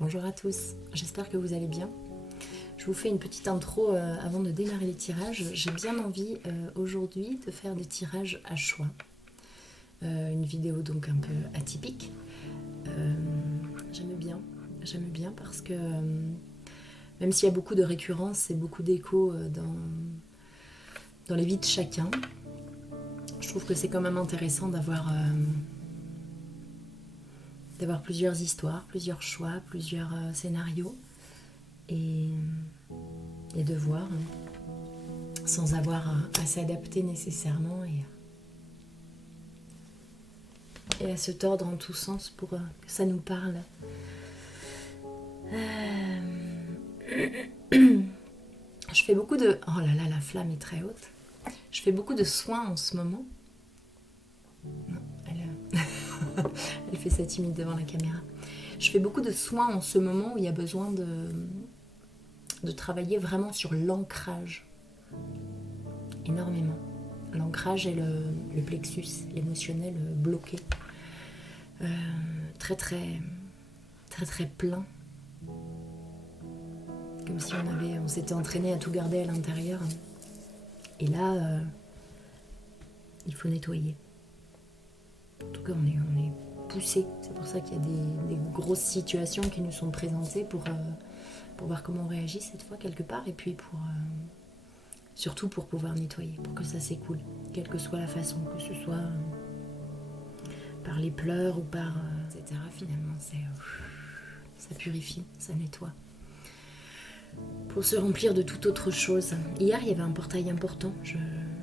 Bonjour à tous, j'espère que vous allez bien. Je vous fais une petite intro avant de démarrer les tirages. J'ai bien envie aujourd'hui de faire des tirages à choix. Une vidéo donc un peu atypique. J'aime bien parce que même s'il y a beaucoup de récurrences et beaucoup d'échos dans les vies de chacun, je trouve que c'est quand même intéressant d'avoir plusieurs histoires, plusieurs choix, plusieurs scénarios et de voir sans avoir à s'adapter nécessairement et à se tordre en tous sens pour que ça nous parle. Je fais beaucoup de... Oh là là, la flamme est très haute. Je fais beaucoup de soins en ce moment. Non, elle fait sa timide devant la caméra. Je fais beaucoup de soins en ce moment où il y a besoin de travailler vraiment sur l'ancrage. Énormément. L'ancrage et le plexus émotionnel bloqué. Très plein. Comme si on s'était entraîné à tout garder à l'intérieur. Et là, il faut nettoyer. En tout cas, on est poussé. C'est pour ça qu'il y a des grosses situations qui nous sont présentées pour voir comment on réagit cette fois quelque part. Et puis surtout pour pouvoir nettoyer, pour que ça s'écoule. Quelle que soit la façon, que ce soit par les pleurs ou par... etc. Finalement, ça purifie, ça nettoie. Pour se remplir de toute autre chose. Hier, il y avait un portail important.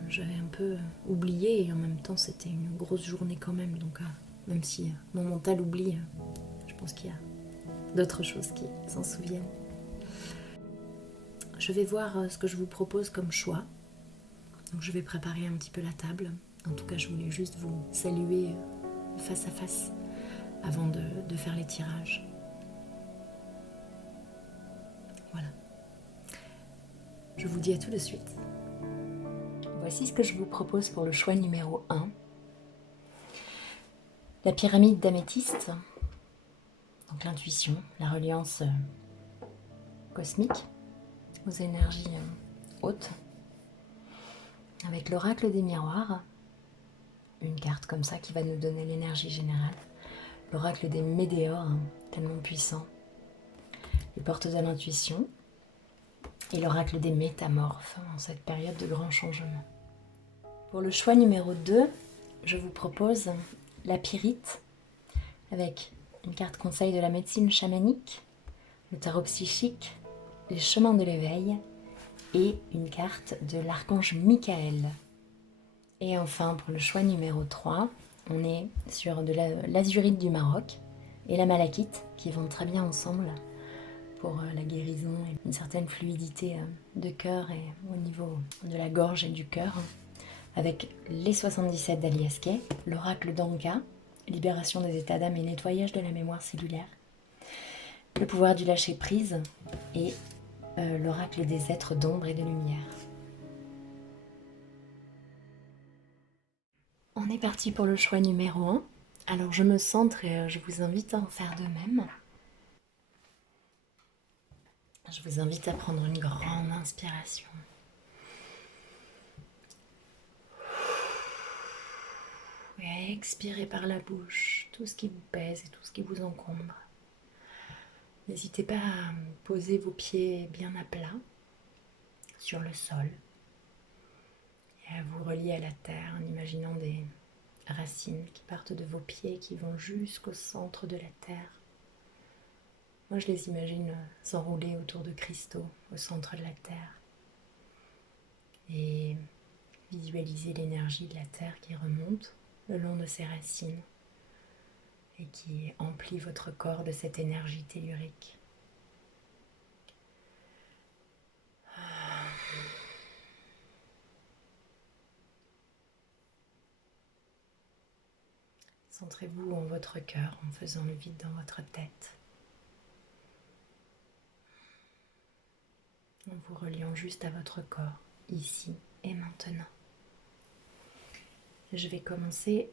J'avais un peu oublié et en même temps, c'était une grosse journée quand même. Donc, même si mon mental oublie, je pense qu'il y a d'autres choses qui s'en souviennent. Je vais voir ce que je vous propose comme choix. Donc, je vais préparer un petit peu la table. En tout cas, je voulais juste vous saluer face à face avant de faire les tirages. Voilà. Je vous dis à tout de suite. Voici ce que je vous propose pour le choix numéro 1. La pyramide d'améthyste. Donc l'intuition, la reliance cosmique aux énergies hautes. Avec l'oracle des miroirs. Une carte comme ça qui va nous donner l'énergie générale. L'oracle des météores, tellement puissant. Les portes de l'intuition. Et l'oracle des métamorphes en cette période de grand changement. Pour le choix numéro 2, je vous propose la pyrite avec une carte conseil de la médecine chamanique, le tarot psychique, les chemins de l'éveil et une carte de l'archange Michael. Et enfin, pour le choix numéro 3, on est sur de l'azurite du Maroc et la malachite qui vont très bien ensemble pour la guérison et une certaine fluidité de cœur et au niveau de la gorge et du cœur. Avec les 77 d'Alias Kay, l'oracle d'Anka, libération des états d'âme et nettoyage de la mémoire cellulaire, le pouvoir du lâcher-prise et l'oracle des êtres d'ombre et de lumière. On est parti pour le choix numéro 1. Alors je me centre et je vous invite à en faire de même. Je vous invite à prendre une grande inspiration. Et à expirer par la bouche tout ce qui vous pèse et tout ce qui vous encombre. N'hésitez pas à poser vos pieds bien à plat sur le sol et à vous relier à la terre en imaginant des racines qui partent de vos pieds et qui vont jusqu'au centre de la terre. Moi, je les imagine s'enrouler autour de cristaux au centre de la terre et visualiser l'énergie de la terre qui remonte le long de ses racines et qui emplit votre corps de cette énergie tellurique. Centrez-vous en votre cœur en faisant le vide dans votre tête. En vous reliant juste à votre corps, ici et maintenant. Je vais commencer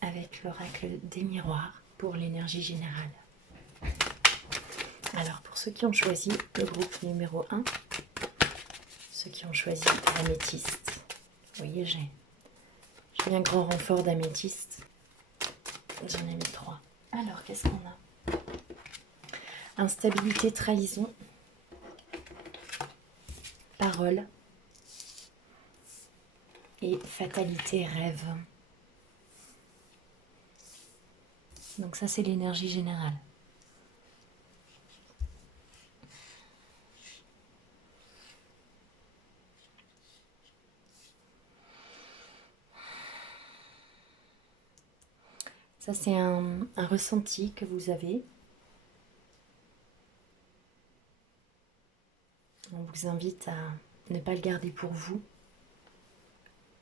avec l'oracle des miroirs pour l'énergie générale. Alors pour ceux qui ont choisi le groupe numéro 1, ceux qui ont choisi l'améthyste, vous voyez j'ai un grand renfort d'améthyste, j'en ai mis 3. Alors qu'est-ce qu'on a? Instabilité, trahison, parole et fatalité, rêve. Donc ça c'est l'énergie générale. Ça c'est un ressenti que vous avez. On vous invite à ne pas le garder pour vous.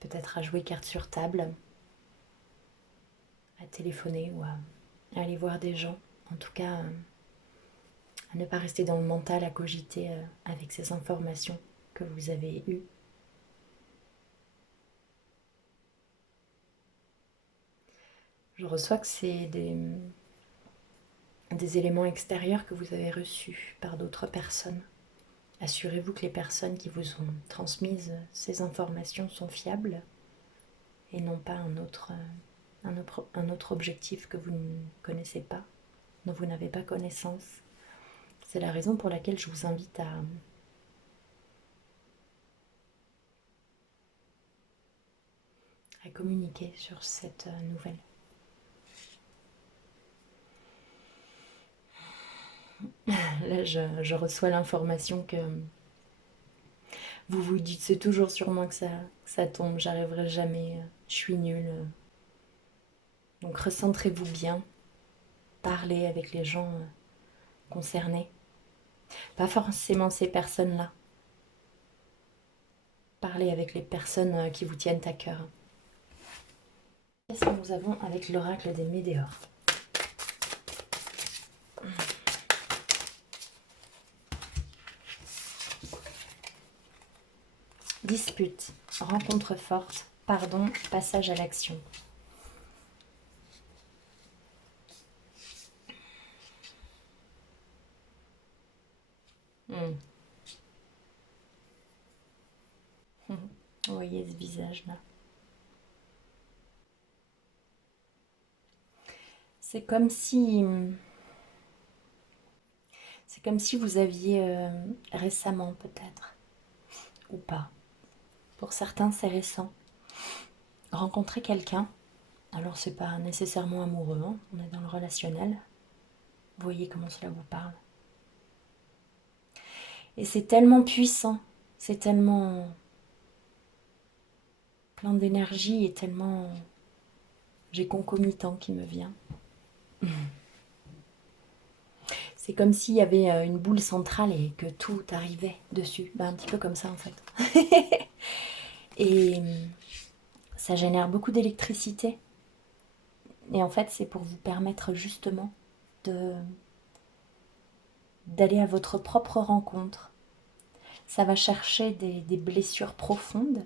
Peut-être à jouer carte sur table, à téléphoner ou à aller voir des gens. En tout cas, à ne pas rester dans le mental, à cogiter avec ces informations que vous avez eues. Je reçois que c'est des éléments extérieurs que vous avez reçus par d'autres personnes. Assurez-vous que les personnes qui vous ont transmises ces informations sont fiables et non pas un autre objectif que vous ne connaissez pas, dont vous n'avez pas connaissance. C'est la raison pour laquelle je vous invite à communiquer sur cette nouvelle. Là, je reçois l'information que vous vous dites, c'est toujours sur moi que ça tombe, j'arriverai jamais, je suis nulle. Donc recentrez-vous bien, parlez avec les gens concernés. Pas forcément ces personnes-là. Parlez avec les personnes qui vous tiennent à cœur. Qu'est-ce que nous avons avec l'oracle des météores? Dispute, rencontre forte, pardon, passage à l'action. Vous voyez ce visage-là. C'est comme si vous aviez récemment peut-être, ou pas, pour certains c'est récent, rencontré quelqu'un. Alors c'est pas nécessairement amoureux, hein, on est dans le relationnel. Vous voyez comment cela vous parle. Et c'est tellement puissant, c'est tellement plein d'énergie et tellement... J'ai concomitant qui me vient. C'est comme s'il y avait une boule centrale et que tout arrivait dessus. Ben, un petit peu comme ça en fait. Et ça génère beaucoup d'électricité. Et en fait, c'est pour vous permettre justement d'aller à votre propre rencontre. Ça va chercher des blessures profondes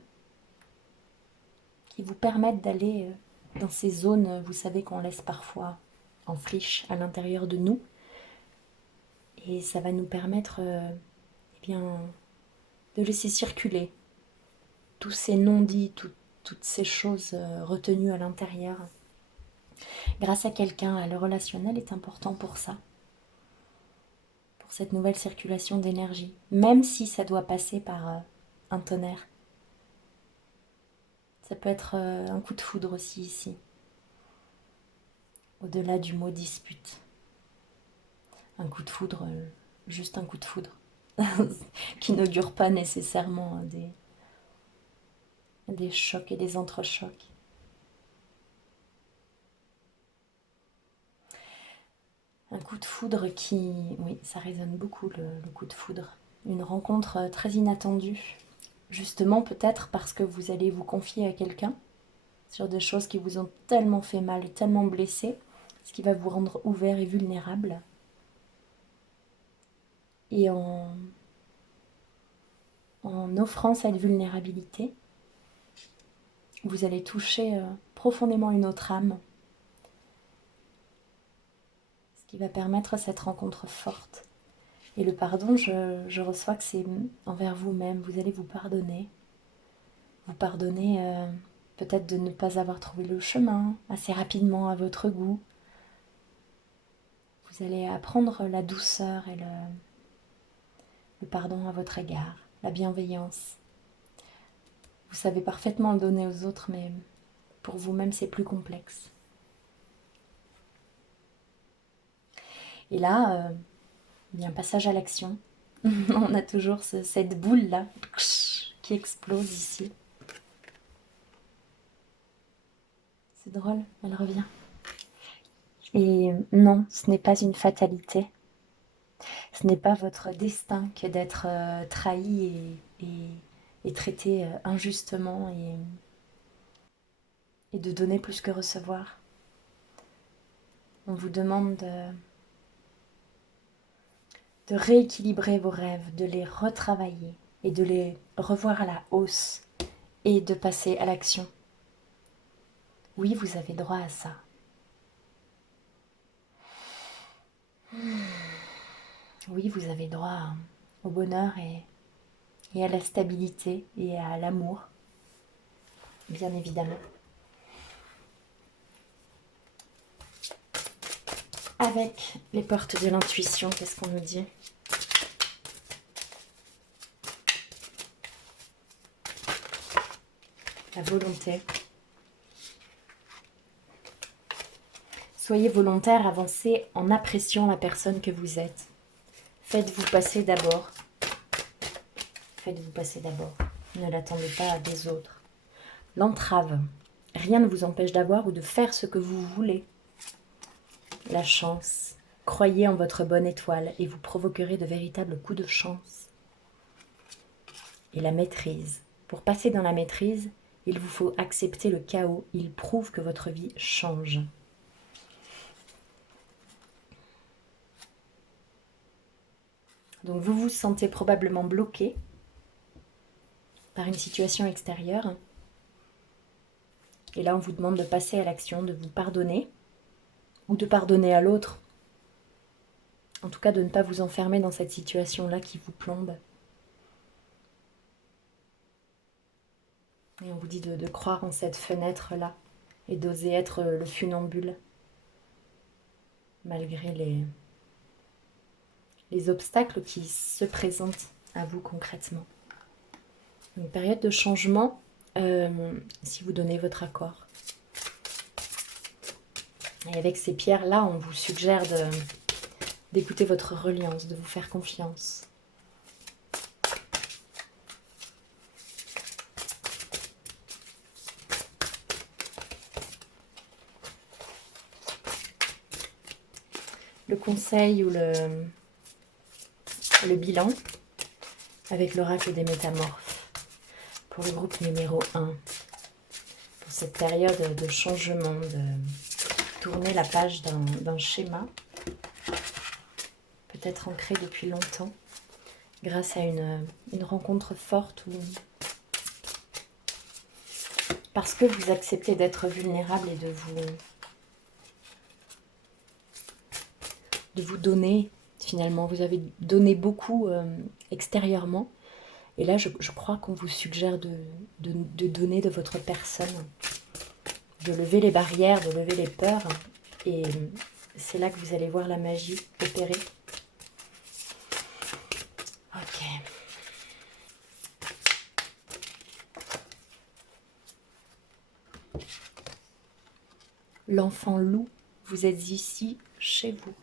qui vous permettent d'aller dans ces zones, vous savez, qu'on laisse parfois en friche à l'intérieur de nous. Et ça va nous permettre eh bien, de laisser circuler tous ces non-dits, toutes ces choses retenues à l'intérieur. Grâce à quelqu'un, le relationnel est important pour ça. Pour cette nouvelle circulation d'énergie. Même si ça doit passer par un tonnerre. Ça peut être un coup de foudre aussi ici. Au-delà du mot dispute. Un coup de foudre, juste un coup de foudre. Qui n'augure pas nécessairement des chocs et des entrechocs. Un coup de foudre qui... Oui, ça résonne beaucoup le coup de foudre. Une rencontre très inattendue. Justement peut-être parce que vous allez vous confier à quelqu'un sur des choses qui vous ont tellement fait mal, tellement blessé, ce qui va vous rendre ouvert et vulnérable. Et en offrant cette vulnérabilité, vous allez toucher profondément une autre âme, ce qui va permettre cette rencontre forte. Et le pardon, je reçois que c'est envers vous-même. Vous allez vous pardonner. Vous pardonnez peut-être de ne pas avoir trouvé le chemin assez rapidement à votre goût. Vous allez apprendre la douceur et le pardon à votre égard, la bienveillance. Vous savez parfaitement le donner aux autres, mais pour vous-même, c'est plus complexe. Et là, bien passage à l'action. On a toujours cette boule-là qui explose ici. C'est drôle, elle revient. Et non, ce n'est pas une fatalité. Ce n'est pas votre destin que d'être trahi et traité injustement et de donner plus que recevoir. On vous demande de rééquilibrer vos rêves, de les retravailler et de les revoir à la hausse et de passer à l'action. Oui, vous avez droit à ça. Oui, vous avez droit au bonheur et à la stabilité et à l'amour, bien évidemment. Avec les portes de l'intuition, qu'est-ce qu'on nous dit? La volonté. Soyez volontaire, avancez en appréciant la personne que vous êtes. Faites-vous passer d'abord. Faites-vous passer d'abord. Ne l'attendez pas des autres. L'entrave. Rien ne vous empêche d'avoir ou de faire ce que vous voulez. La chance. Croyez en votre bonne étoile et vous provoquerez de véritables coups de chance. Et la maîtrise. Pour passer dans la maîtrise, il vous faut accepter le chaos. Il prouve que votre vie change. Donc vous vous sentez probablement bloqué par une situation extérieure. Et là, on vous demande de passer à l'action, de vous pardonner ou de pardonner à l'autre. En tout cas, de ne pas vous enfermer dans cette situation-là qui vous plombe. Et on vous dit de croire en cette fenêtre-là et d'oser être le funambule malgré les obstacles qui se présentent à vous concrètement. Une période de changement, si vous donnez votre accord. Et avec ces pierres-là, on vous suggère d'écouter votre reliance, de vous faire confiance. Le conseil ou le bilan avec l'oracle des métamorphes pour le groupe numéro 1. Pour cette période de changement, de tourner la page d'un schéma peut-être ancré depuis longtemps grâce à une rencontre forte ou parce que vous acceptez d'être vulnérable et de vous donner. Finalement, vous avez donné beaucoup extérieurement. Et là, je crois qu'on vous suggère de donner de votre personne, de lever les barrières, de lever les peurs. Et c'est là que vous allez voir la magie opérer. Ok. L'enfant loup, vous êtes ici, chez vous.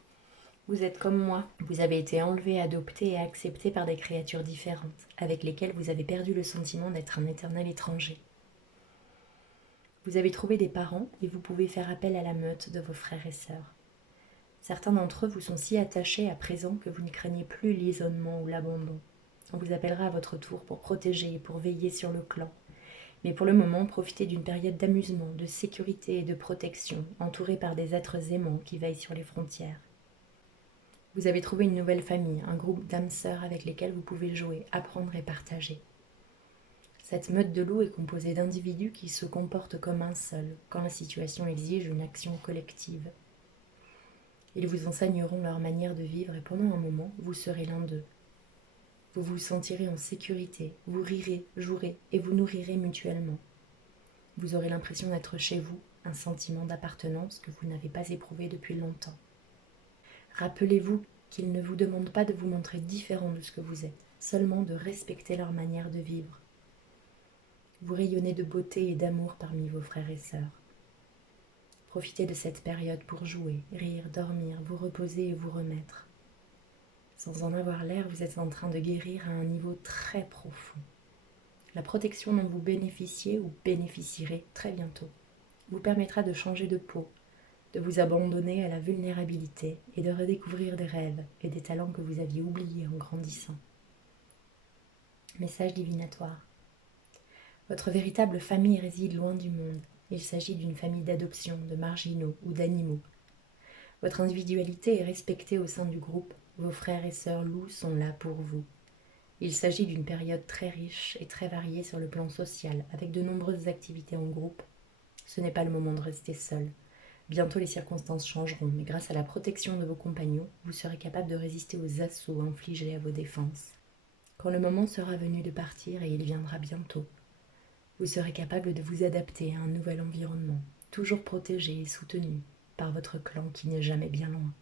Vous êtes comme moi, vous avez été enlevé, adopté et accepté par des créatures différentes, avec lesquelles vous avez perdu le sentiment d'être un éternel étranger. Vous avez trouvé des parents et vous pouvez faire appel à la meute de vos frères et sœurs. Certains d'entre eux vous sont si attachés à présent que vous ne craignez plus l'isolement ou l'abandon. On vous appellera à votre tour pour protéger et pour veiller sur le clan. Mais pour le moment, profitez d'une période d'amusement, de sécurité et de protection, entourée par des êtres aimants qui veillent sur les frontières. Vous avez trouvé une nouvelle famille, un groupe d'âmes sœurs avec lesquels vous pouvez jouer, apprendre et partager. Cette meute de loups est composée d'individus qui se comportent comme un seul, quand la situation exige une action collective. Ils vous enseigneront leur manière de vivre et pendant un moment, vous serez l'un d'eux. Vous vous sentirez en sécurité, vous rirez, jouerez et vous nourrirez mutuellement. Vous aurez l'impression d'être chez vous, un sentiment d'appartenance que vous n'avez pas éprouvé depuis longtemps. Rappelez-vous qu'ils ne vous demandent pas de vous montrer différent de ce que vous êtes, seulement de respecter leur manière de vivre. Vous rayonnez de beauté et d'amour parmi vos frères et sœurs. Profitez de cette période pour jouer, rire, dormir, vous reposer et vous remettre. Sans en avoir l'air, vous êtes en train de guérir à un niveau très profond. La protection dont vous bénéficiez ou bénéficierez très bientôt vous permettra de changer de peau, de vous abandonner à la vulnérabilité et de redécouvrir des rêves et des talents que vous aviez oubliés en grandissant. Message divinatoire. Votre véritable famille réside loin du monde. Il s'agit d'une famille d'adoption, de marginaux ou d'animaux. Votre individualité est respectée au sein du groupe. Vos frères et sœurs loups sont là pour vous. Il s'agit d'une période très riche et très variée sur le plan social, avec de nombreuses activités en groupe. Ce n'est pas le moment de rester seul. Bientôt les circonstances changeront, mais grâce à la protection de vos compagnons, vous serez capable de résister aux assauts infligés à vos défenses. Quand le moment sera venu de partir, et il viendra bientôt, vous serez capable de vous adapter à un nouvel environnement, toujours protégé et soutenu par votre clan qui n'est jamais bien loin.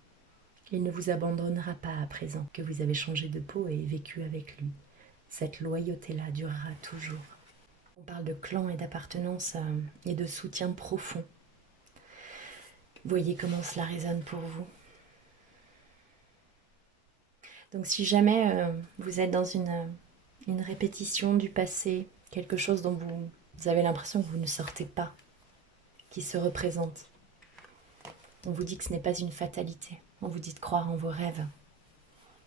Il ne vous abandonnera pas à présent que vous avez changé de peau et vécu avec lui. Cette loyauté-là durera toujours. On parle de clan et d'appartenance et de soutien profond. Voyez comment cela résonne pour vous. Donc si jamais vous êtes dans une répétition du passé, quelque chose dont vous avez l'impression que vous ne sortez pas, qui se représente, on vous dit que ce n'est pas une fatalité. On vous dit de croire en vos rêves.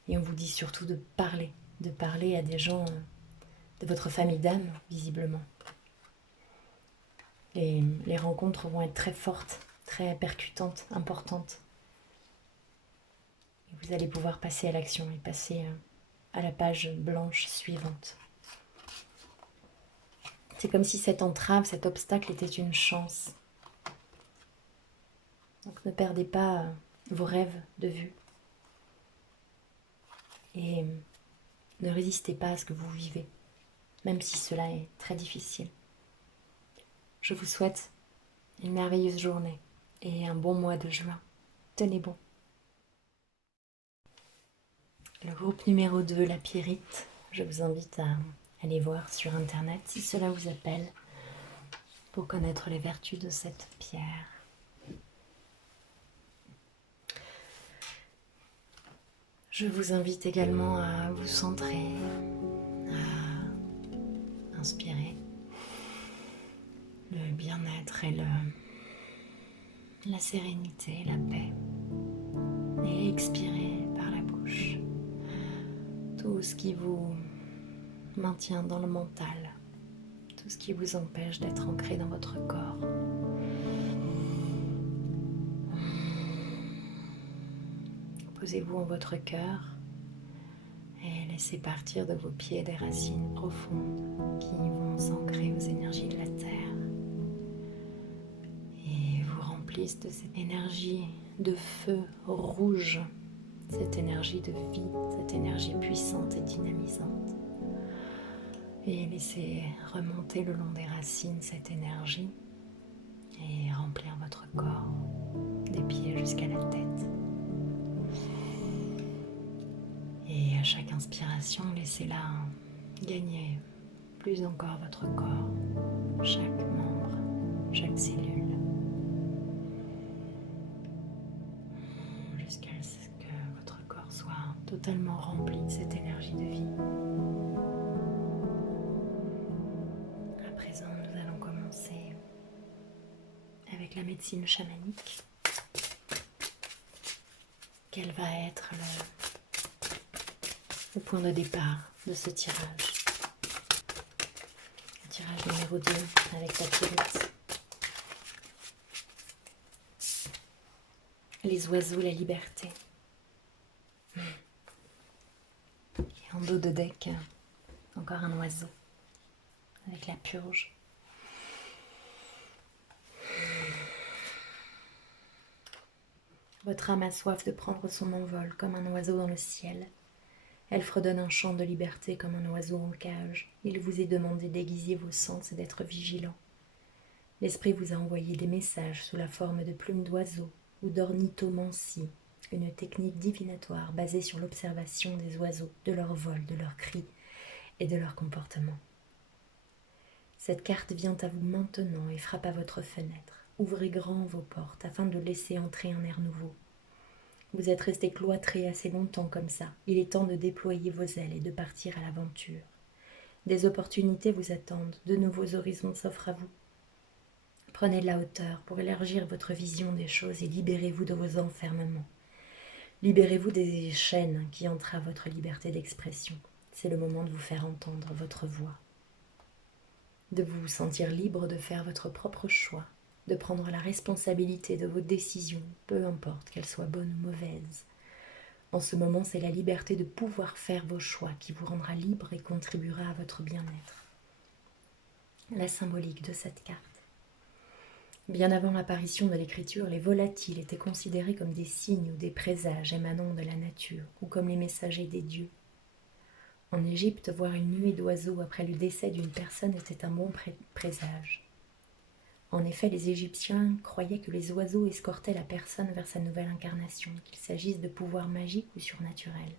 Et on vous dit surtout de parler à des gens de votre famille d'âme, visiblement. Les rencontres vont être très fortes, très percutantes, importantes. Et vous allez pouvoir passer à l'action et passer à la page blanche suivante. C'est comme si cette entrave, cet obstacle était une chance. Donc ne perdez pas vos rêves de vue. Et ne résistez pas à ce que vous vivez, même si cela est très difficile. Je vous souhaite une merveilleuse journée et un bon mois de juin. Tenez bon. Le groupe numéro 2, la Pyrite, je vous invite à aller voir sur internet si cela vous appelle pour connaître les vertus de cette pierre. Je vous invite également à vous centrer, à inspirer le bien-être et la sérénité, la paix, et expirer par la bouche tout ce qui vous maintient dans le mental, tout ce qui vous empêche d'être ancré dans votre corps. Posez-vous en votre cœur et laissez partir de vos pieds des racines profondes qui vont s'ancrer aux énergies de la terre et vous remplissent de cette énergie de feu rouge, cette énergie de vie, cette énergie puissante et dynamisante. Et laissez remonter le long des racines cette énergie et remplir votre corps des pieds jusqu'à la tête. Et à chaque inspiration, laissez-la gagner plus encore votre corps, chaque membre, chaque cellule, jusqu'à ce que votre corps soit totalement rempli de cette énergie de vie. À présent, nous allons commencer avec la médecine chamanique. Quel va être le point de départ de ce tirage? Le tirage numéro 2 avec la Pyrite. Les oiseaux, la liberté. Et en dos de deck, encore un oiseau avec la purge. Votre âme a soif de prendre son envol comme un oiseau dans le ciel. Elle fredonne un chant de liberté comme un oiseau en cage. Il vous est demandé d'aiguiser vos sens et d'être vigilant. L'esprit vous a envoyé des messages sous la forme de plumes d'oiseaux ou d'ornithomancie, une technique divinatoire basée sur l'observation des oiseaux, de leur vol, de leurs cris et de leur comportement. Cette carte vient à vous maintenant et frappe à votre fenêtre. Ouvrez grand vos portes afin de laisser entrer un air nouveau. Vous êtes resté cloîtré assez longtemps comme ça. Il est temps de déployer vos ailes et de partir à l'aventure. Des opportunités vous attendent, de nouveaux horizons s'offrent à vous. Prenez de la hauteur pour élargir votre vision des choses et libérez-vous de vos enfermements. Libérez-vous des chaînes qui entravent votre liberté d'expression. C'est le moment de vous faire entendre votre voix. De vous sentir libre de faire votre propre choix, de prendre la responsabilité de vos décisions, peu importe qu'elles soient bonnes ou mauvaises. En ce moment, c'est la liberté de pouvoir faire vos choix qui vous rendra libre et contribuera à votre bien-être. La symbolique de cette carte. Bien avant l'apparition de l'écriture, les volatiles étaient considérés comme des signes ou des présages émanant de la nature, ou comme les messagers des dieux. En Égypte, voir une nuée d'oiseaux après le décès d'une personne était un bon présage. En effet, les Égyptiens croyaient que les oiseaux escortaient la personne vers sa nouvelle incarnation, qu'il s'agisse de pouvoirs magiques ou surnaturels.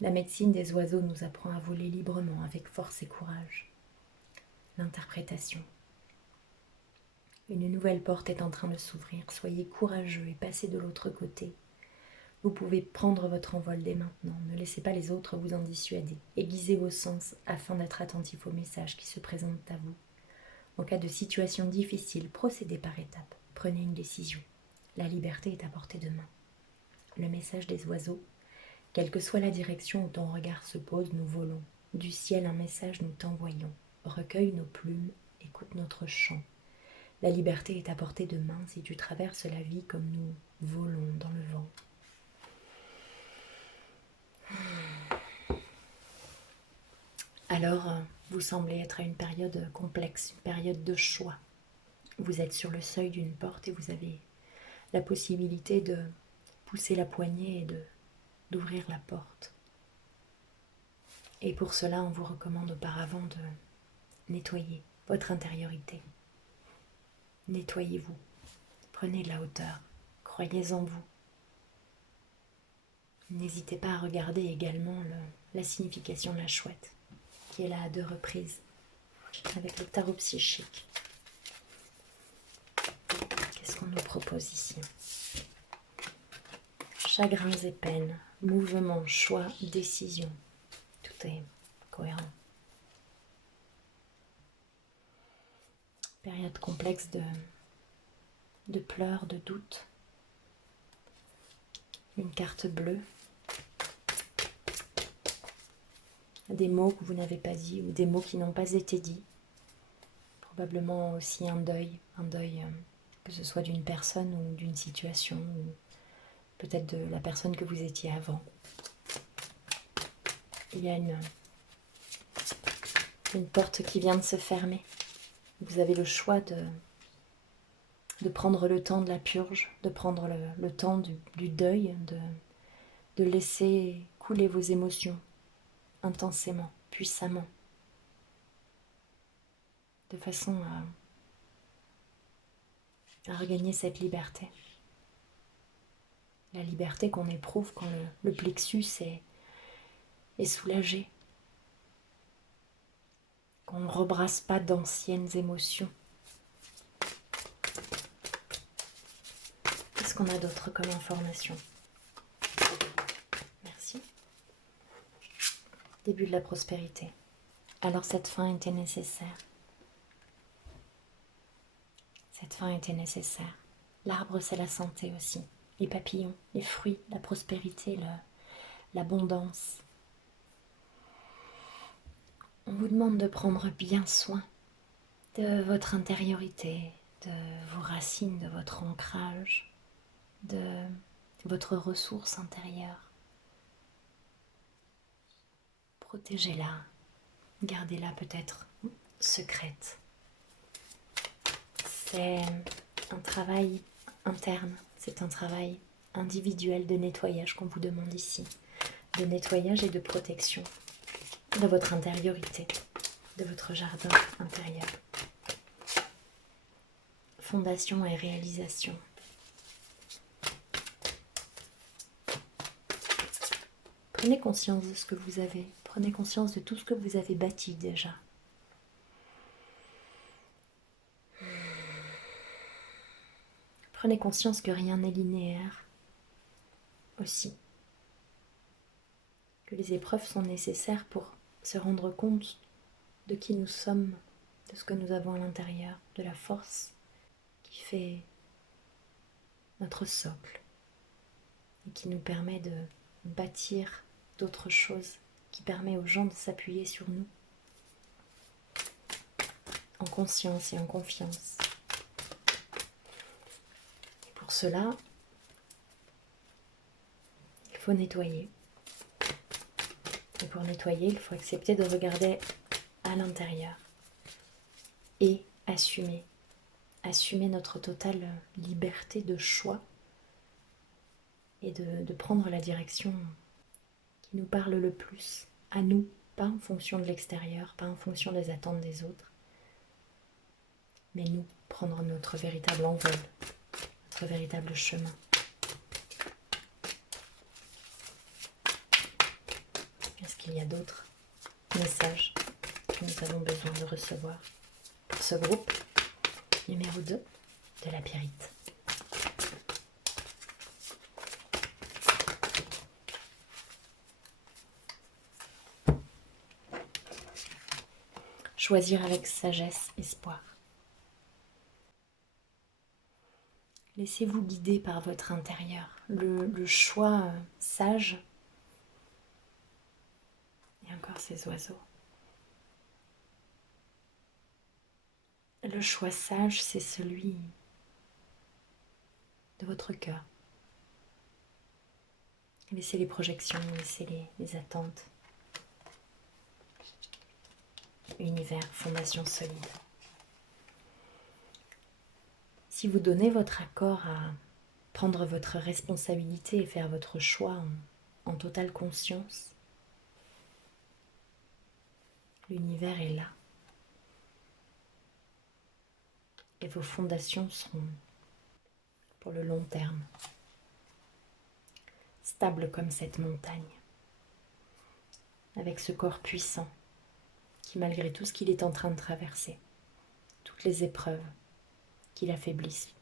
La médecine des oiseaux nous apprend à voler librement, avec force et courage. L'interprétation. Une nouvelle porte est en train de s'ouvrir. Soyez courageux et passez de l'autre côté. Vous pouvez prendre votre envol dès maintenant. Ne laissez pas les autres vous en dissuader. Aiguisez vos sens afin d'être attentif aux messages qui se présentent à vous. En cas de situation difficile, procédez par étapes. Prenez une décision. La liberté est à portée de main. Le message des oiseaux. Quelle que soit la direction où ton regard se pose, nous volons. Du ciel un message nous t'envoyons. Recueille nos plumes, écoute notre chant. La liberté est à portée de main si tu traverses la vie comme nous volons dans le vent. Alors, vous semblez être à une période complexe, une période de choix. Vous êtes sur le seuil d'une porte et vous avez la possibilité de pousser la poignée et d'ouvrir la porte. Et pour cela, on vous recommande auparavant de nettoyer votre intériorité. Nettoyez-vous, prenez de la hauteur, croyez en vous. N'hésitez pas à regarder également la signification de la chouette, qui est là à 2 reprises, avec le tarot psychique. Qu'est-ce qu'on nous propose ici? Chagrins et peines, mouvement, choix, décision. Tout est cohérent. Période complexe de pleurs, de doutes. Une carte bleue. Des mots que vous n'avez pas dit ou des mots qui n'ont pas été dits. Probablement aussi un deuil que ce soit d'une personne ou d'une situation, ou peut-être de la personne que vous étiez avant. Il y a une porte qui vient de se fermer. Vous avez le choix de prendre le temps de la purge, de prendre le temps du deuil, de laisser couler vos émotions intensément, puissamment, de façon à regagner cette liberté. La liberté qu'on éprouve quand le plexus est soulagé, qu'on ne rebrasse pas d'anciennes émotions. Qu'est-ce qu'on a d'autre comme information? Merci. Début de la prospérité. Alors cette fin était nécessaire. Cette fin était nécessaire. L'arbre, c'est la santé aussi. Les papillons, les fruits, la prospérité, l'abondance. On vous demande de prendre bien soin de votre intériorité, de vos racines, de votre ancrage, de votre ressource intérieure. Protégez-la, gardez-la peut-être secrète. C'est un travail interne, c'est un travail individuel de nettoyage qu'on vous demande ici. De nettoyage et de protection de votre intériorité, de votre jardin intérieur. Fondation et réalisation. Prenez conscience de ce que vous avez. Prenez conscience de tout ce que vous avez bâti déjà. Prenez conscience que rien n'est linéaire aussi. Que les épreuves sont nécessaires pour se rendre compte de qui nous sommes, de ce que nous avons à l'intérieur, de la force qui fait notre socle et qui nous permet de bâtir d'autres choses, qui permet aux gens de s'appuyer sur nous en conscience et en confiance. Et pour cela, il faut nettoyer. Et pour nettoyer, il faut accepter de regarder à l'intérieur et assumer notre totale liberté de choix et de prendre la direction qui nous parle le plus, à nous, pas en fonction de l'extérieur, pas en fonction des attentes des autres, mais nous, prendre notre véritable envol, notre véritable chemin. Est-ce qu'il y a d'autres messages que nous avons besoin de recevoir pour ce groupe numéro 2 de la Pyrite? Choisir avec sagesse, espoir. Laissez-vous guider par votre intérieur. Le choix sage. Et encore ces oiseaux. Le choix sage, c'est celui de votre cœur. Laissez les projections, laissez les attentes. Univers, fondation solide. Si vous donnez votre accord à prendre votre responsabilité et faire votre choix en totale conscience, l'univers est là. Et vos fondations seront pour le long terme, stables comme cette montagne, avec ce corps puissant qui, malgré tout ce qu'il est en train de traverser, toutes les épreuves qui l'affaiblissent,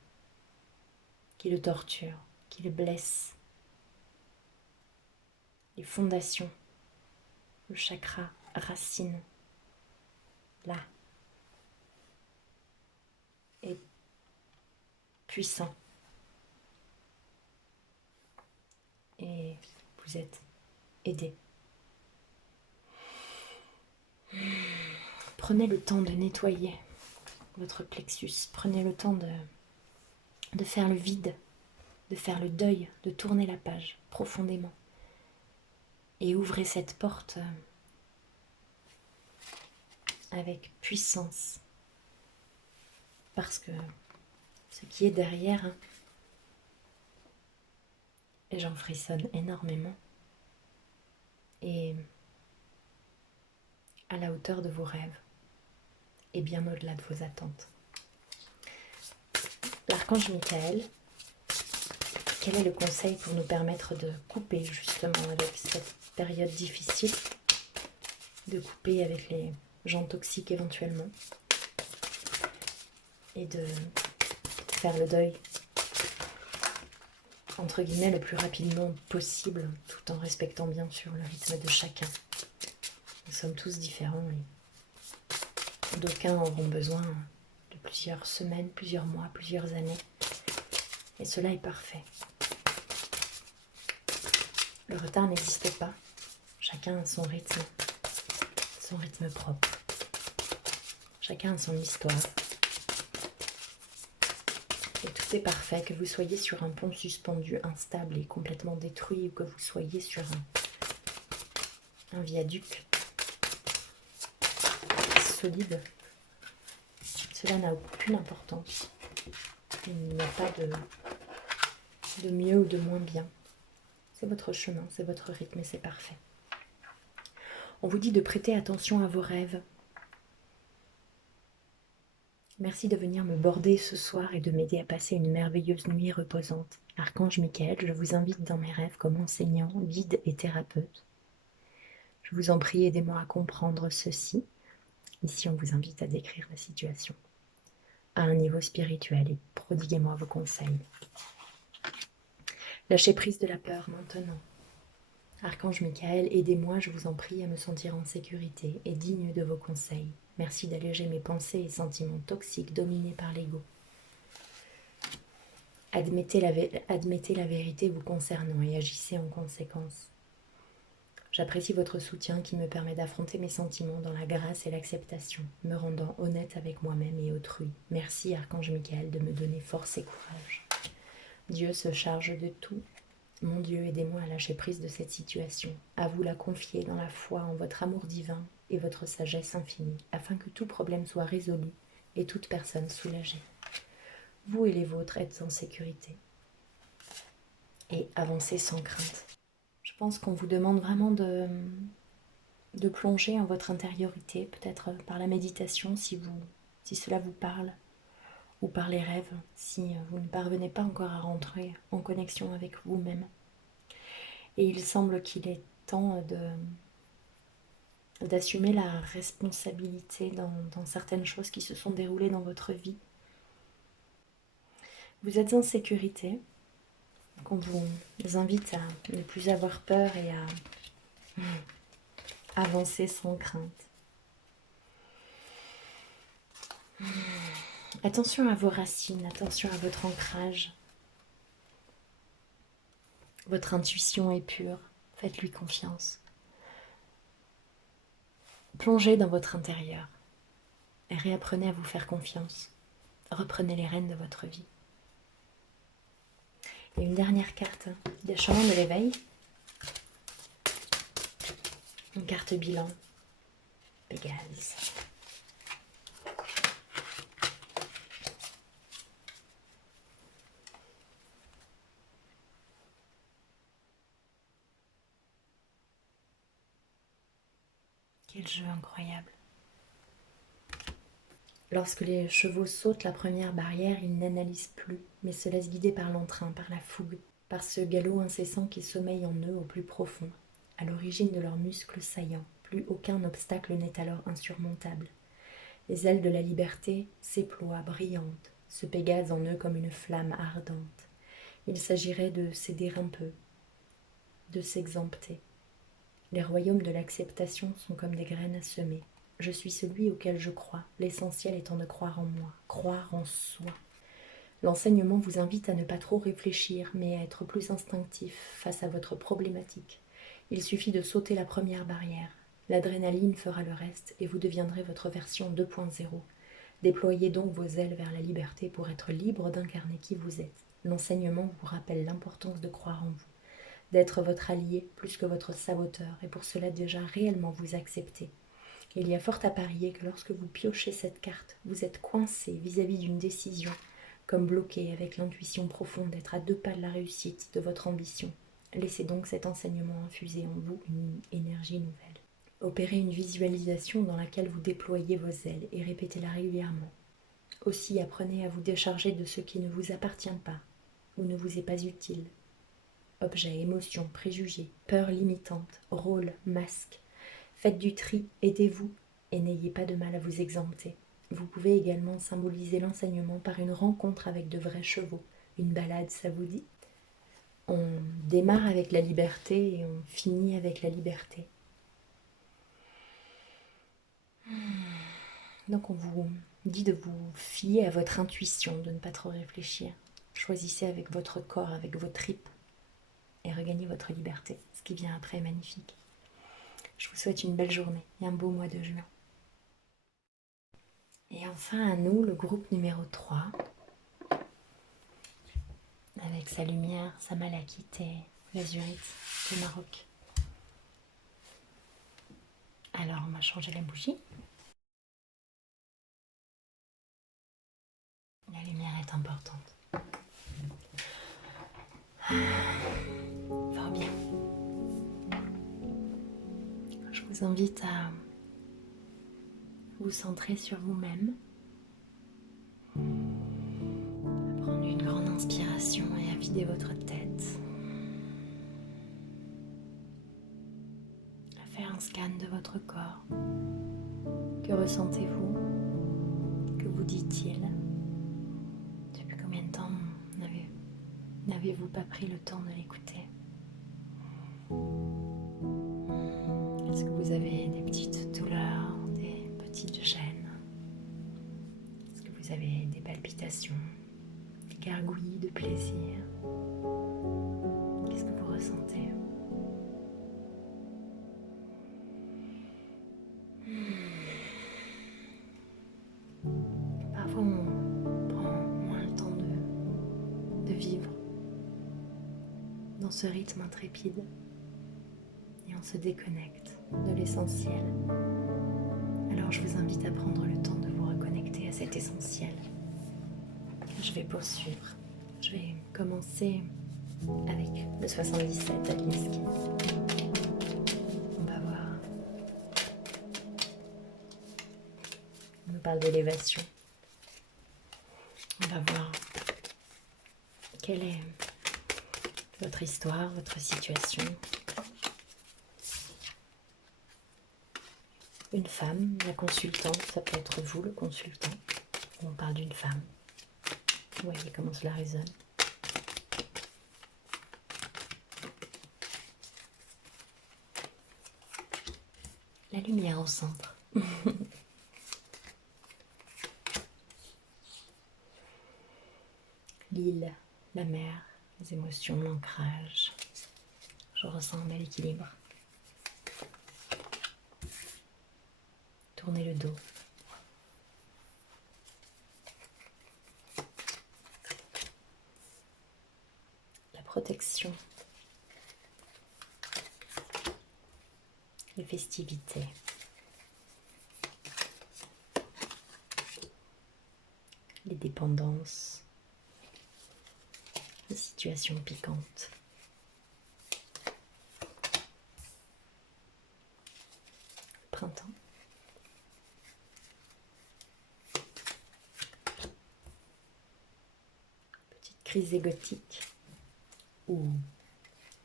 qui le torturent, qui le blessent, les fondations, le chakra racine, là, est puissant. Et vous êtes aidé. Prenez le temps de nettoyer votre plexus. Prenez le temps de faire le vide, de faire le deuil, de tourner la page profondément. Et ouvrez cette porte avec puissance. Parce que ce qui est derrière, et j'en frissonne énormément, et à la hauteur de vos rêves et bien au-delà de vos attentes. L'archange Michael, quel est le conseil pour nous permettre de couper justement avec cette période difficile, de couper avec les gens toxiques éventuellement et de faire le deuil entre guillemets le plus rapidement possible, tout en respectant bien sûr le rythme de chacun. Nous sommes tous différents et d'aucuns auront besoin de plusieurs semaines, plusieurs mois, plusieurs années. Et cela est parfait. Le retard n'existe pas. Chacun a son rythme propre. Chacun a son histoire. Et tout est parfait, que vous soyez sur un pont suspendu, instable et complètement détruit, ou que vous soyez sur un viaduc solide. Cela n'a aucune importance. Il n'y a pas de de mieux ou de moins bien. C'est votre chemin, c'est votre rythme et c'est parfait. On vous dit de prêter attention à vos rêves. Merci de venir me border ce soir et de m'aider à passer une merveilleuse nuit reposante. Archange Michael, je vous invite dans mes rêves comme enseignant, guide et thérapeute. Je vous en prie, aidez-moi à comprendre ceci. Ici, on vous invite à décrire la situation à un niveau spirituel et prodiguez-moi vos conseils. Lâchez prise de la peur maintenant. Archange Michael, aidez-moi, je vous en prie, à me sentir en sécurité et digne de vos conseils. Merci d'alléger mes pensées et sentiments toxiques dominés par l'ego. Admettez la vérité vous concernant et agissez en conséquence. J'apprécie votre soutien qui me permet d'affronter mes sentiments dans la grâce et l'acceptation, me rendant honnête avec moi-même et autrui. Merci, Archange Michael, de me donner force et courage. Dieu se charge de tout. Mon Dieu, aidez-moi à lâcher prise de cette situation, à vous la confier dans la foi en votre amour divin et votre sagesse infinie, afin que tout problème soit résolu et toute personne soulagée. Vous et les vôtres êtes en sécurité. Et avancez sans crainte. Je pense qu'on vous demande vraiment de plonger en votre intériorité, peut-être par la méditation si cela vous parle, ou par les rêves si vous ne parvenez pas encore à rentrer en connexion avec vous-même. Et il semble qu'il est temps d'assumer la responsabilité dans certaines choses qui se sont déroulées dans votre vie. Vous êtes en sécurité, donc on vous invite à ne plus avoir peur et à avancer sans crainte. Attention à vos racines, attention à votre ancrage. Votre intuition est pure, faites-lui confiance. Plongez dans votre intérieur et réapprenez à vous faire confiance. Reprenez les rênes de votre vie. Et une dernière carte des chamans de l'éveil. Une carte bilan. Pégase. Quel jeu incroyable. Lorsque les chevaux sautent la première barrière, ils n'analysent plus, mais se laissent guider par l'entrain, par la fougue, par ce galop incessant qui sommeille en eux au plus profond, à l'origine de leurs muscles saillants. Plus aucun obstacle n'est alors insurmontable. Les ailes de la liberté s'éploient brillantes, se Pégase en eux comme une flamme ardente. Il s'agirait de céder un peu, de s'exempter. Les royaumes de l'acceptation sont comme des graines à semer. Je suis celui auquel je crois, l'essentiel étant de croire en moi, croire en soi. L'enseignement vous invite à ne pas trop réfléchir, mais à être plus instinctif face à votre problématique. Il suffit de sauter la première barrière. L'adrénaline fera le reste et vous deviendrez votre version 2.0. Déployez donc vos ailes vers la liberté pour être libre d'incarner qui vous êtes. L'enseignement vous rappelle l'importance de croire en vous, d'être votre allié plus que votre saboteur, et pour cela déjà réellement vous accepter. Il y a fort à parier que lorsque vous piochez cette carte, vous êtes coincé vis-à-vis d'une décision, comme bloqué avec l'intuition profonde d'être à 2 pas de la réussite de votre ambition. Laissez donc cet enseignement infuser en vous une énergie nouvelle. Opérez une visualisation dans laquelle vous déployez vos ailes et répétez-la régulièrement. Aussi apprenez à vous décharger de ce qui ne vous appartient pas ou ne vous est pas utile. Objets, émotions, préjugés, peurs limitantes, rôles, masques. Faites du tri, aidez-vous et n'ayez pas de mal à vous exempter. Vous pouvez également symboliser l'enseignement par une rencontre avec de vrais chevaux. Une balade, ça vous dit? On démarre avec la liberté et on finit avec la liberté. Donc on vous dit de vous fier à votre intuition, de ne pas trop réfléchir. Choisissez avec votre corps, avec vos tripes et regagnez votre liberté. Ce qui vient après est magnifique. Je vous souhaite une belle journée et un beau mois de juin. Et enfin à nous, le groupe numéro 3, avec sa lumière, sa malachite et l'azurite du Maroc. Alors on va changer la bougie. La lumière est importante. Fort bien. Je vous invite à vous centrer sur vous-même, à prendre une grande inspiration et à vider votre tête, à faire un scan de votre corps. Que ressentez-vous? Que vous dit-il? Depuis combien de temps n'avez-vous pas pris le temps de l'écouter? Est-ce que vous avez des petites douleurs, des petites gênes? Est-ce que vous avez des palpitations, des gargouillis de plaisir? Qu'est-ce que vous ressentez? Parfois on prend moins le temps de vivre dans ce rythme intrépide et on se déconnecte de l'essentiel. Alors je vous invite à prendre le temps de vous reconnecter à cet essentiel. Je vais poursuivre. Je vais commencer avec le 77 à Linsky. On va voir. On nous parle d'élévation. On va voir quelle est votre histoire, votre situation. Une femme, la consultante, ça peut être vous le consultant. On parle d'une femme. Vous voyez comment cela résonne. La lumière au centre. L'île, la mer, les émotions, l'ancrage. Je ressens un bel équilibre. Tournez le dos. La protection. Les festivités. Les dépendances. Les situations piquantes. Le printemps. Petite crise égotique ou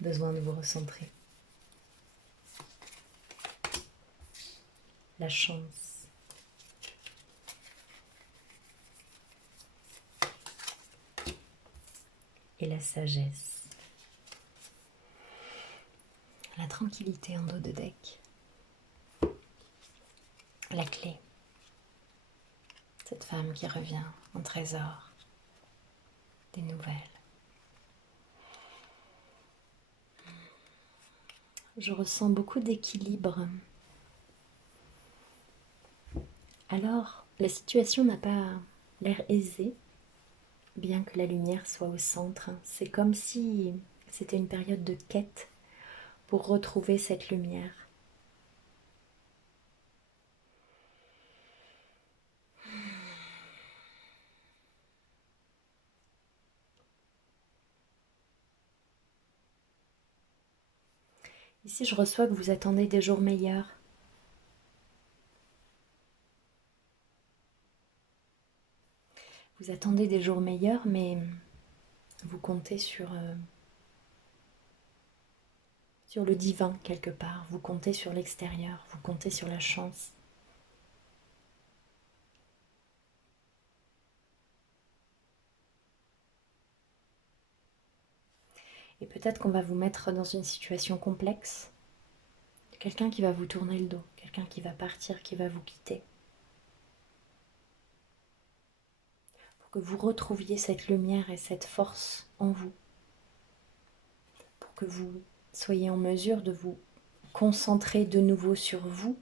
besoin de vous recentrer. La chance. Et la sagesse. La tranquillité en dos de deck. La clé. Cette femme qui revient en trésor. Des nouvelles. Je ressens beaucoup d'équilibre. Alors, la situation n'a pas l'air aisée, bien que la lumière soit au centre. C'est comme si c'était une période de quête pour retrouver cette lumière. Ici, je reçois que vous attendez des jours meilleurs. Vous attendez des jours meilleurs, mais vous comptez sur le divin quelque part. Vous comptez sur l'extérieur. Vous comptez sur la chance. Et peut-être qu'on va vous mettre dans une situation complexe. Quelqu'un qui va vous tourner le dos. Quelqu'un qui va partir, qui va vous quitter. Pour que vous retrouviez cette lumière et cette force en vous. Pour que vous soyez en mesure de vous concentrer de nouveau sur vous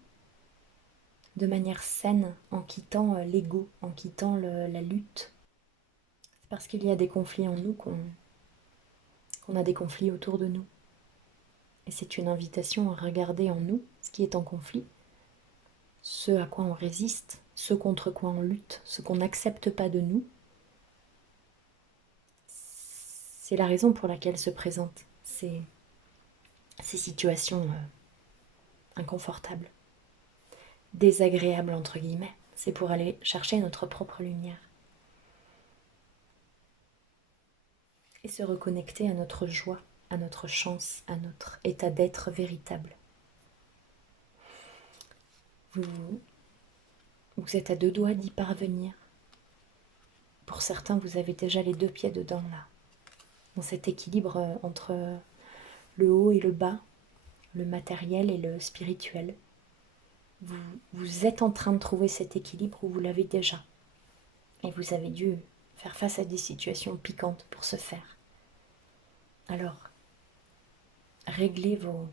de manière saine, en quittant l'ego, en quittant la lutte. C'est parce qu'il y a des conflits en nous qu'on a des conflits autour de nous. Et c'est une invitation à regarder en nous ce qui est en conflit, ce à quoi on résiste, ce contre quoi on lutte, ce qu'on n'accepte pas de nous. C'est la raison pour laquelle se présentent ces situations inconfortables, désagréables entre guillemets. C'est pour aller chercher notre propre lumière et se reconnecter à notre joie, à notre chance, à notre état d'être véritable. Vous êtes à 2 doigts d'y parvenir. Pour certains, vous avez déjà les 2 pieds dedans, là, dans cet équilibre entre le haut et le bas, le matériel et le spirituel. Vous êtes en train de trouver cet équilibre où vous l'avez déjà. Et vous avez dû faire face à des situations piquantes pour ce faire. Alors, réglez vos...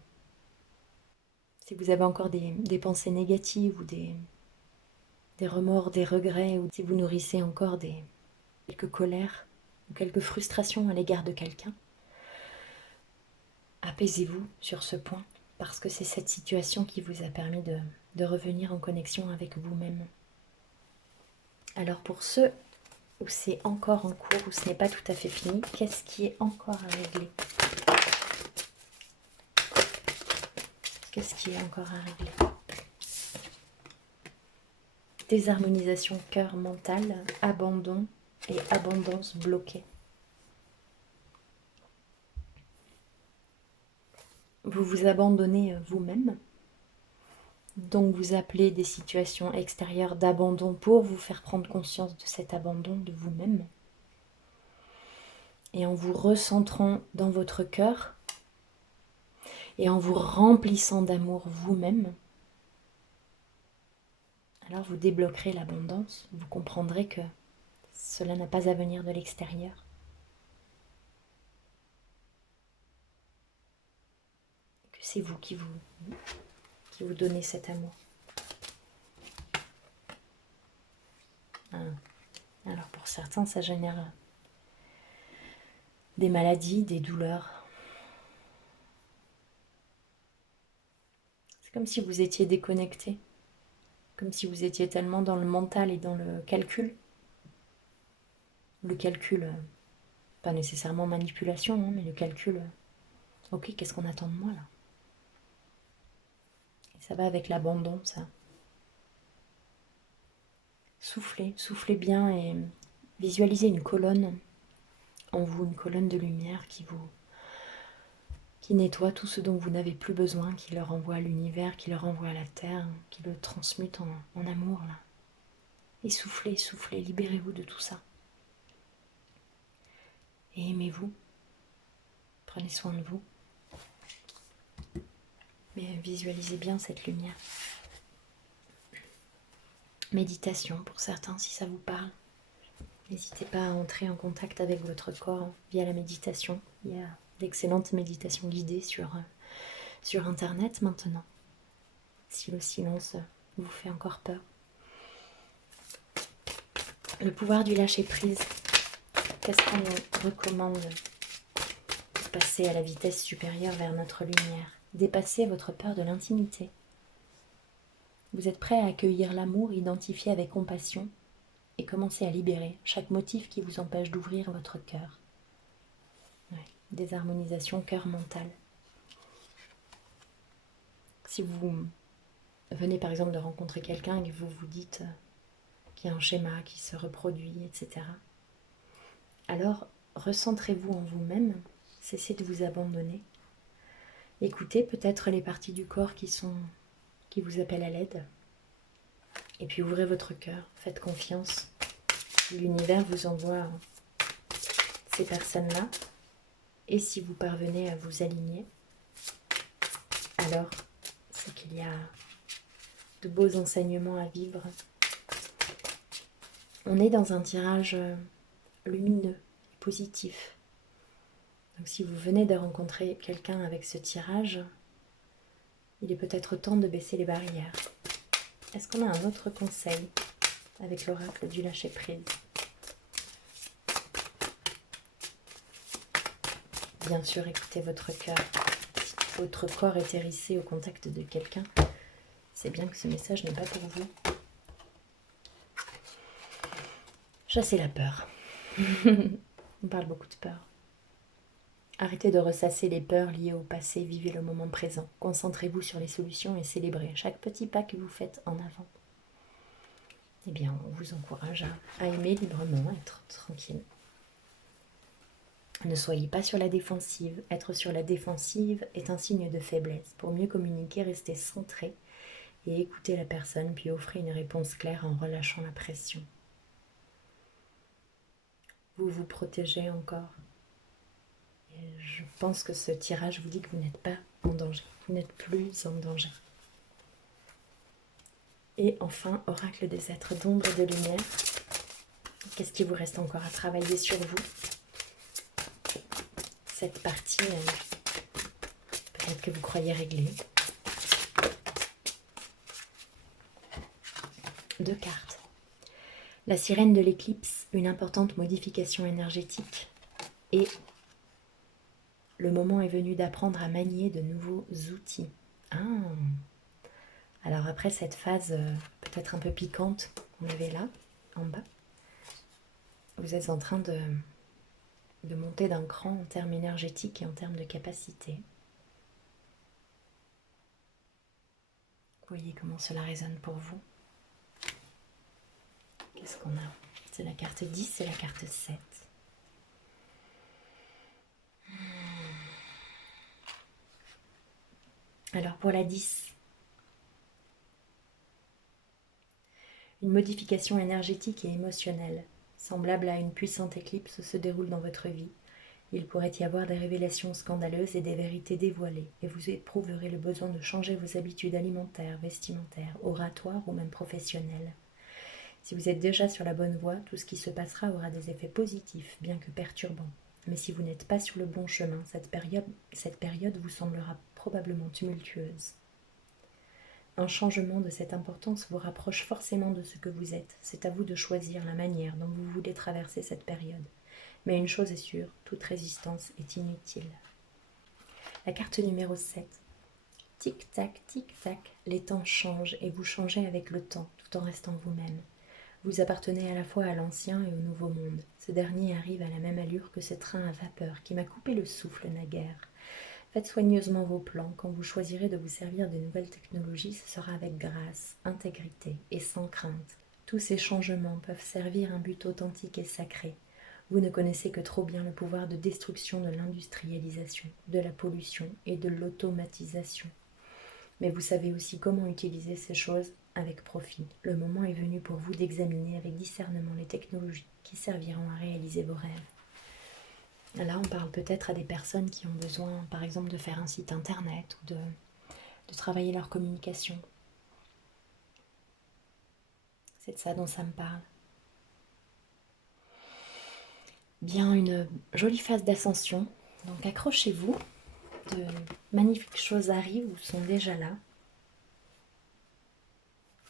Si vous avez encore des pensées négatives ou des remords, des regrets, ou si vous nourrissez encore quelques colères ou quelques frustrations à l'égard de quelqu'un, apaisez-vous sur ce point, parce que c'est cette situation qui vous a permis de revenir en connexion avec vous-même. Alors pour ceux où c'est encore en cours, où ce n'est pas tout à fait fini, qu'est-ce qui est encore à régler? Qu'est-ce qui est encore à régler? Désharmonisation cœur-mental, abandon et abondance bloquée. Vous vous abandonnez vous-même, donc vous appelez des situations extérieures d'abandon pour vous faire prendre conscience de cet abandon de vous-même. Et en vous recentrant dans votre cœur et en vous remplissant d'amour vous-même, alors vous débloquerez l'abondance, vous comprendrez que cela n'a pas à venir de l'extérieur. Que c'est vous qui vous donnez cet amour. Alors pour certains, ça génère des maladies, des douleurs. C'est comme si vous étiez déconnecté, comme si vous étiez tellement dans le mental et dans le calcul. Le calcul, pas nécessairement manipulation, hein, mais le calcul, ok, qu'est-ce qu'on attend de moi là? Et ça va avec l'abandon, ça. Soufflez, soufflez bien et visualisez une colonne en vous, une colonne de lumière qui nettoie tout ce dont vous n'avez plus besoin, qui le renvoie à l'univers, qui le renvoie à la terre, qui le transmute en amour là. Et soufflez, soufflez, libérez-vous de tout ça. Et aimez-vous. Prenez soin de vous. Mais visualisez bien cette lumière. Méditation pour certains si ça vous parle. N'hésitez pas à entrer en contact avec votre corps via la méditation. Il y a d'excellentes méditations guidées sur internet maintenant. Si le silence vous fait encore peur. Le pouvoir du lâcher prise. Qu'est-ce qu'on nous recommande? Passer à la vitesse supérieure vers notre lumière. Dépasser votre peur de l'intimité. Vous êtes prêt à accueillir l'amour, identifier avec compassion et commencer à libérer chaque motif qui vous empêche d'ouvrir votre cœur. Ouais. Désharmonisation cœur-mental. Si vous venez par exemple de rencontrer quelqu'un et que vous vous dites qu'il y a un schéma qui se reproduit, etc., alors recentrez-vous en vous-même, cessez de vous abandonner. Écoutez peut-être les parties du corps qui vous appellent à l'aide. Et puis ouvrez votre cœur, faites confiance. L'univers vous envoie ces personnes-là. Et si vous parvenez à vous aligner, alors c'est qu'il y a de beaux enseignements à vivre. On est dans un tirage lumineux, positif. Donc si vous venez de rencontrer quelqu'un avec ce tirage, il est peut-être temps de baisser les barrières. Est-ce qu'on a un autre conseil avec l'oracle du lâcher-prise? Bien sûr, écoutez votre cœur. Si votre corps est hérissé au contact de quelqu'un, c'est bien que ce message n'est pas pour vous. Chassez la peur. On parle beaucoup de peur. Arrêtez de ressasser les peurs liées au passé, vivez le moment présent. Concentrez-vous sur les solutions et célébrez chaque petit pas que vous faites en avant. Eh bien, on vous encourage à aimer librement, à être tranquille. Ne soyez pas sur la défensive. Être sur la défensive est un signe de faiblesse. Pour mieux communiquer, restez centré et écoutez la personne, puis offrez une réponse claire en relâchant la pression. Vous vous protégez encore. Et je pense que ce tirage vous dit que vous n'êtes pas en danger. Vous n'êtes plus en danger. Et enfin, oracle des êtres d'ombre et de lumière. Qu'est-ce qui vous reste encore à travailler sur vous? Cette partie, peut-être que vous croyez réglée. 2 cartes. La sirène de l'éclipse, une importante modification énergétique. Et le moment est venu d'apprendre à manier de nouveaux outils. Alors après cette phase peut-être un peu piquante qu'on avait là, en bas, vous êtes en train de monter d'un cran en termes énergétiques et en termes de capacité. Voyez comment cela résonne pour vous. Qu'est-ce qu'on a? C'est la carte 10 et la carte 7. Alors pour la 10, une modification énergétique et émotionnelle, semblable à une puissante éclipse, se déroule dans votre vie. Il pourrait y avoir des révélations scandaleuses et des vérités dévoilées, et vous éprouverez le besoin de changer vos habitudes alimentaires, vestimentaires, oratoires ou même professionnelles. Si vous êtes déjà sur la bonne voie, tout ce qui se passera aura des effets positifs, bien que perturbants. Mais si vous n'êtes pas sur le bon chemin, cette période vous semblera probablement tumultueuse. Un changement de cette importance vous rapproche forcément de ce que vous êtes. C'est à vous de choisir la manière dont vous voulez traverser cette période. Mais une chose est sûre, toute résistance est inutile. La carte numéro 7. Tic-tac, tic-tac, les temps changent et vous changez avec le temps, tout en restant vous-même. Vous appartenez à la fois à l'ancien et au nouveau monde. Ce dernier arrive à la même allure que ce train à vapeur qui m'a coupé le souffle naguère. Faites soigneusement vos plans. Quand vous choisirez de vous servir des nouvelles technologies, ce sera avec grâce, intégrité et sans crainte. Tous ces changements peuvent servir un but authentique et sacré. Vous ne connaissez que trop bien le pouvoir de destruction de l'industrialisation, de la pollution et de l'automatisation. Mais vous savez aussi comment utiliser ces choses avec profit. Le moment est venu pour vous d'examiner avec discernement les technologies qui serviront à réaliser vos rêves. Là, on parle peut-être à des personnes qui ont besoin, par exemple, de faire un site internet ou de travailler leur communication. C'est de ça dont ça me parle. Bien, une jolie phase d'ascension. Donc accrochez-vous. De magnifiques choses arrivent ou sont déjà là.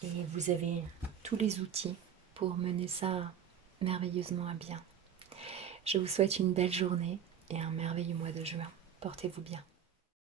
Et vous avez tous les outils pour mener ça merveilleusement à bien. Je vous souhaite une belle journée et un merveilleux mois de juin. Portez-vous bien.